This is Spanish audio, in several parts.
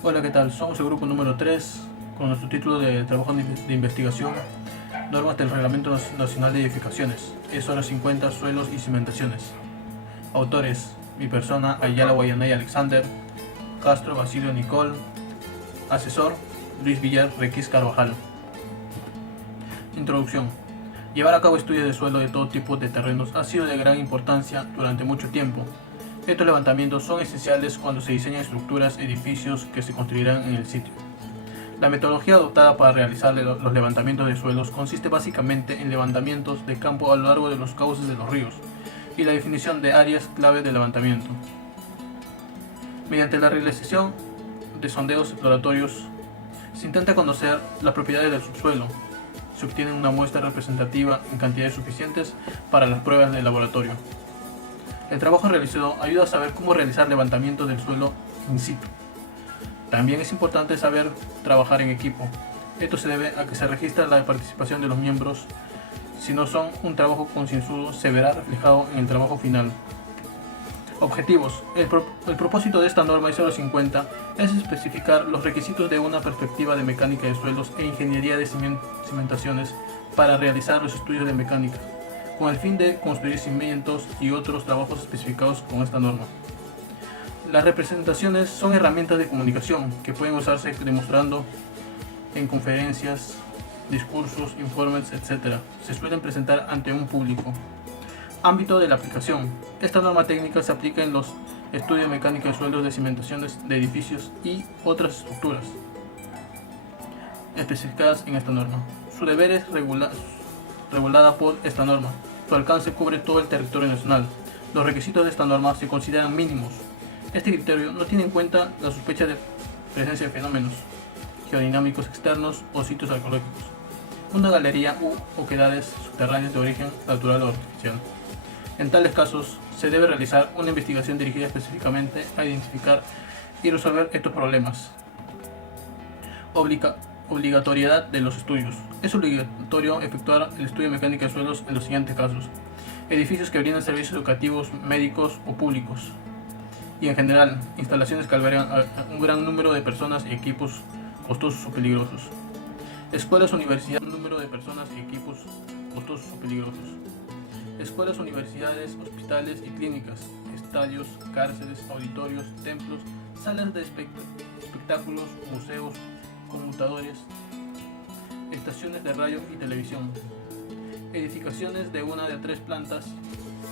Hola, ¿qué tal? Somos el grupo número 3 con nuestro título de trabajo de investigación, normas del Reglamento Nacional de Edificaciones, es hora 50, suelos y cimentaciones. Autores, mi persona, Ayala Guayanay Alexander, Castro Basilio Nicole, asesor, Luis Villar Requis Carvajal. Introducción. Llevar a cabo estudios de suelo de todo tipo de terrenos ha sido de gran importancia durante mucho tiempo. Estos levantamientos son esenciales cuando se diseñan estructuras, edificios que se construirán en el sitio. La metodología adoptada para realizar los levantamientos de suelos consiste básicamente en levantamientos de campo a lo largo de los cauces de los ríos y la definición de áreas clave de levantamiento. Mediante la realización de sondeos exploratorios se intenta conocer las propiedades del subsuelo. Se obtiene una muestra representativa en cantidades suficientes para las pruebas de laboratorio. El trabajo realizado ayuda a saber cómo realizar levantamientos del suelo in situ. También es importante saber trabajar en equipo. Esto se debe a que se registra la participación de los miembros. Si no son un trabajo concienzudo, se verá reflejado en el trabajo final. Objetivos. El propósito de esta norma ISO 50 es especificar los requisitos de una perspectiva de mecánica de suelos e ingeniería de cimentaciones para realizar los estudios de mecánica, con el fin de construir cimientos y otros trabajos especificados con esta norma. Las representaciones son herramientas de comunicación que pueden usarse demostrando en conferencias, discursos, informes, etc. Se suelen presentar ante un público. Ámbito de la aplicación. Esta norma técnica se aplica en los estudios de mecánica de suelos de cimentaciones de edificios y otras estructuras especificadas en esta norma. Su deber es regulada por esta norma. Su alcance cubre todo el territorio nacional. Los requisitos de esta norma se consideran mínimos. Este criterio no tiene en cuenta la sospecha de presencia de fenómenos geodinámicos externos o sitios arqueológicos, una galería u oquedades subterráneas de origen natural o artificial. En tales casos, se debe realizar una investigación dirigida específicamente a identificar y resolver estos problemas. Obligatoriedad de los estudios. Es obligatorio efectuar el estudio de mecánica de suelos en los siguientes casos: edificios que brindan servicios educativos, médicos o públicos, y en general, instalaciones que albergan a un gran número de personas y equipos costosos o peligrosos. Escuelas, universidades, un número de personas y equipos costosos o peligrosos. Escuelas, universidades, hospitales y clínicas, estadios, cárceles, auditorios, templos, salas de espectáculos, museos, conmutadores, estaciones de radio y televisión, edificaciones de 1 a 3 plantas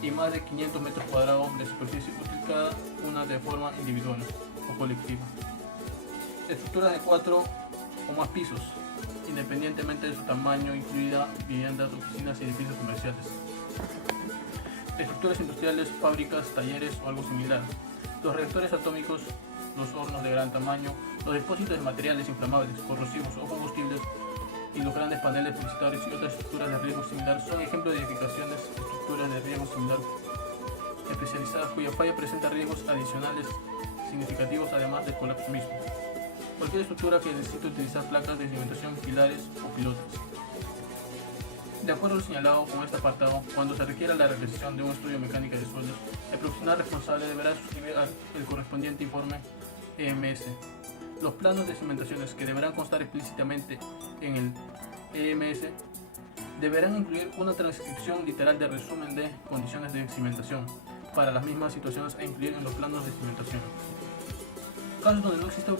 y más de 500 metros cuadrados de superficie útil cada una de forma individual o colectiva. Estructuras de 4 o más pisos, independientemente de su tamaño, incluida viviendas, oficinas y edificios comerciales. Estructuras industriales, fábricas, talleres o algo similar. Los reactores atómicos, los hornos de gran tamaño, los depósitos de materiales inflamables, corrosivos o combustibles y los grandes paneles publicitarios y otras estructuras de riesgo similar son ejemplos de edificaciones, estructuras de riesgo similar especializadas cuya falla presenta riesgos adicionales significativos además del colapso mismo. Cualquier estructura que necesite utilizar placas de cimentación, pilares o pilotes. De acuerdo a lo señalado con este apartado, cuando se requiera la realización de un estudio de mecánica de suelos, el profesional responsable deberá suscribir el correspondiente informe EMS. Los planos de cimentaciones, que deberán constar explícitamente en el EMS, deberán incluir una transcripción literal de resumen de condiciones de cimentación para las mismas situaciones a incluir en los planos de cimentación. Casos donde no existe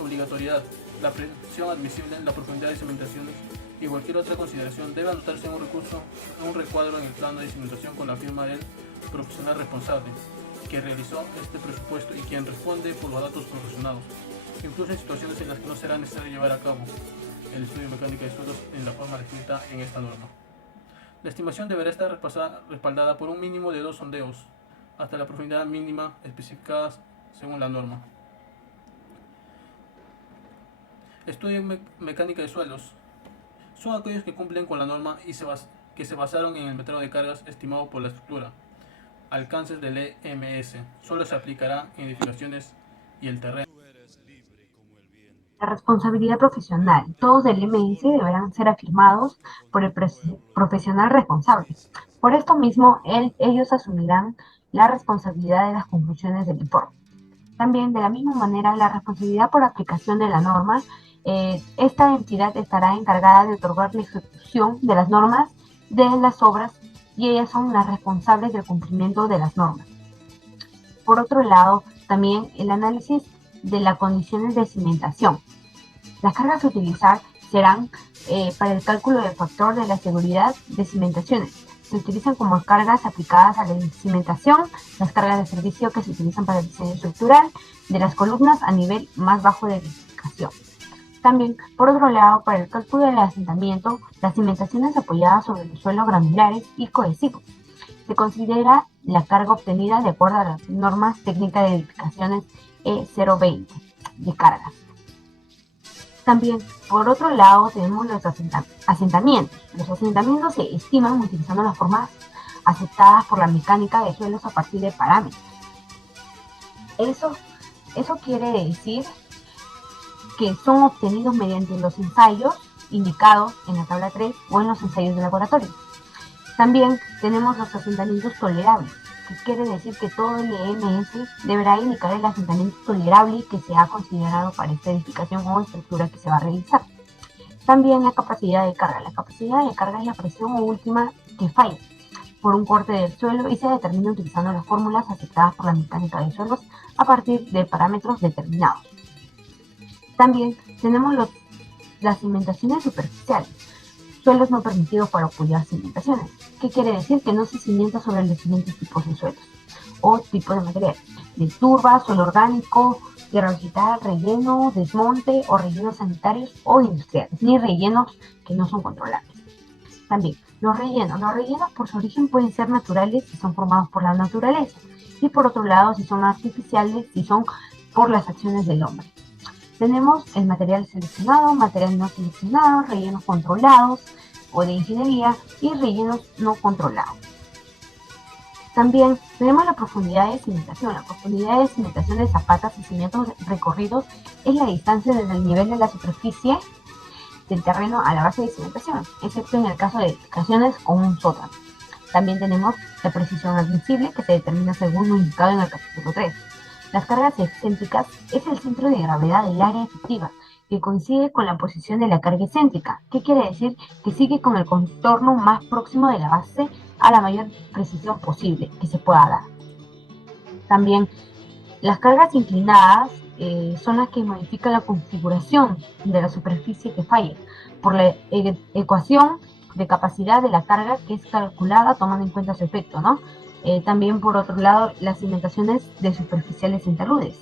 obligatoriedad, la presión admisible, la profundidad de cimentaciones y cualquier otra consideración debe anotarse en un recuadro en el plano de cimentación con la firma del profesional responsable que realizó este presupuesto y quien responde por los datos proporcionados, incluso en situaciones en las que no será necesario llevar a cabo el estudio de mecánica de suelos en la forma descrita en esta norma. La estimación deberá estar respaldada por un mínimo de 2 sondeos hasta la profundidad mínima especificadas según la norma. Estudio de mecánica de suelos son aquellos que cumplen con la norma y que se basaron en el metrado de cargas estimado por la estructura. Alcances del EMS. Solo se aplicará en edificaciones y el terreno. La responsabilidad profesional. Todos del MS deberán ser afirmados por el profesional responsable. Por esto mismo, ellos asumirán la responsabilidad de las conclusiones del informe. También, de la misma manera, la responsabilidad por aplicación de la norma, esta entidad estará encargada de otorgar la ejecución de las normas de las obras y ellas son las responsables del cumplimiento de las normas. Por otro lado, también el análisis de las condiciones de cimentación. Las cargas a utilizar serán para el cálculo del factor de la seguridad de cimentaciones. Se utilizan como cargas aplicadas a la cimentación, las cargas de servicio que se utilizan para el diseño estructural de las columnas a nivel más bajo de edificación. También, por otro lado, para el cálculo del asentamiento, las cimentaciones apoyadas sobre los suelos granulares y cohesivos. Se considera la carga obtenida de acuerdo a las normas técnicas de edificaciones E020 de cargas. También, por otro lado, tenemos los asentamientos. Los asentamientos se estiman utilizando las formas aceptadas por la mecánica de suelos a partir de parámetros. Eso quiere decir que son obtenidos mediante los ensayos indicados en la tabla 3 o en los ensayos de laboratorio. También tenemos los asentamientos tolerables, que quiere decir que todo el EMS deberá indicar el asentamiento tolerable que se ha considerado para esta edificación o estructura que se va a realizar. También la capacidad de carga. La capacidad de carga es la presión última que falla por un corte del suelo y se determina utilizando las fórmulas aceptadas por la mecánica de suelos a partir de parámetros determinados. También tenemos las cimentaciones superficiales, suelos no permitidos para apoyar cimentaciones. ¿Qué quiere decir? Que no se cimienta sobre los siguientes tipos de suelos o tipos de material: de turba, suelo orgánico, tierra vegetal, relleno, desmonte o rellenos sanitarios o industriales, ni rellenos que no son controlables. También los rellenos por su origen pueden ser naturales si son formados por la naturaleza, y por otro lado si son artificiales si son por las acciones del hombre. Tenemos el material seleccionado, material no seleccionado, rellenos controlados o de ingeniería y rellenos no controlados. También tenemos la profundidad de cimentación. La profundidad de cimentación de zapatas y cimientos recorridos es la distancia desde el nivel de la superficie del terreno a la base de cimentación, excepto en el caso de edificaciones con un sótano. También tenemos la precisión admisible, que se determina según lo indicado en el capítulo 3. Las cargas excéntricas es el centro de gravedad del área efectiva, que coincide con la posición de la carga excéntrica. ¿Qué quiere decir? Que sigue con el contorno más próximo de la base a la mayor precisión posible que se pueda dar. También las cargas inclinadas son las que modifican la configuración de la superficie que falla por la ecuación de capacidad de la carga, que es calculada tomando en cuenta su efecto, ¿no? También, por otro lado, las cimentaciones de superficiales en taludes.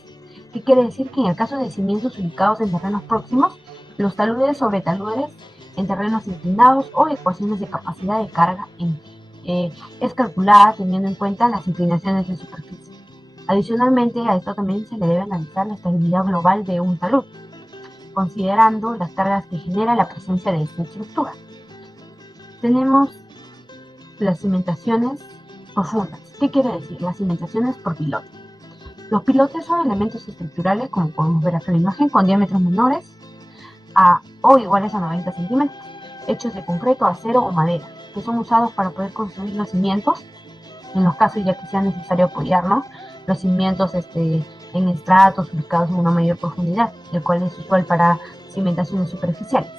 ¿Qué quiere decir? Que en el caso de cimientos ubicados en terrenos próximos, los taludes sobre taludes en terrenos inclinados o ecuaciones de capacidad de carga es calculada teniendo en cuenta las inclinaciones de superficie. Adicionalmente, a esto también se le debe analizar la estabilidad global de un talud, considerando las cargas que genera la presencia de esta estructura. Tenemos las cimentaciones profundas. ¿Qué quiere decir? Las cimentaciones por pilote. Los pilotes son elementos estructurales, como podemos ver acá en la imagen, con diámetros menores o iguales a 90 centímetros, hechos de concreto, acero o madera, que son usados para poder construir los cimientos, en los casos ya que sea necesario apoyar, ¿no?, los cimientos en estratos ubicados en una mayor profundidad, el cual es usual para cimentaciones superficiales.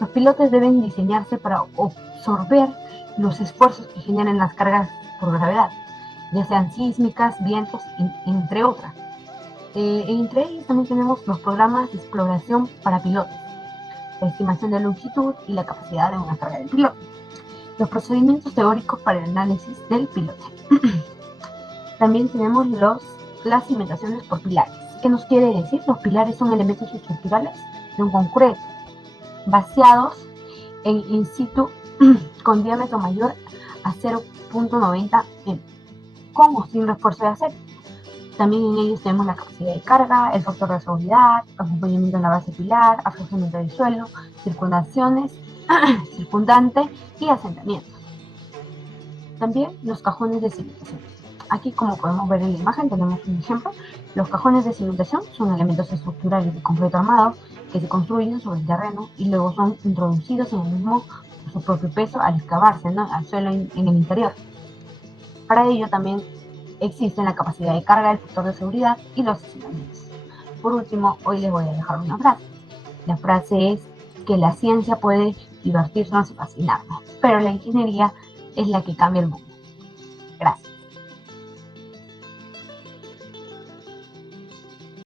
Los pilotes deben diseñarse para absorber los esfuerzos que generan las cargas por gravedad, ya sean sísmicas, vientos, entre otras. Entre ellos también tenemos los programas de exploración para pilotes, la estimación de longitud y la capacidad de una carga del pilote, los procedimientos teóricos para el análisis del pilote. También tenemos las cimentaciones por pilares. ¿Qué nos quiere decir? Los pilares son elementos estructurales de un concreto, vaciados in situ con diámetro mayor a 0.90 m, con o sin refuerzo de acero. También en ellos tenemos la capacidad de carga, el factor de seguridad, acompañamiento en la base pilar, aflojamiento del suelo, circundante y asentamientos. También los cajones de cimentación. Aquí, como podemos ver en la imagen, tenemos un ejemplo. Los cajones de cimentación son elementos estructurales de concreto armado que se construyen sobre el terreno y luego son introducidos en el mismo por su propio peso al excavarse, ¿no?, al suelo en el interior. Para ello también existen la capacidad de carga, el factor de seguridad y los asentamientos. Por último, hoy les voy a dejar una frase. La frase es que la ciencia puede divertirnos y fascinarnos, pero la ingeniería es la que cambia el mundo. Gracias.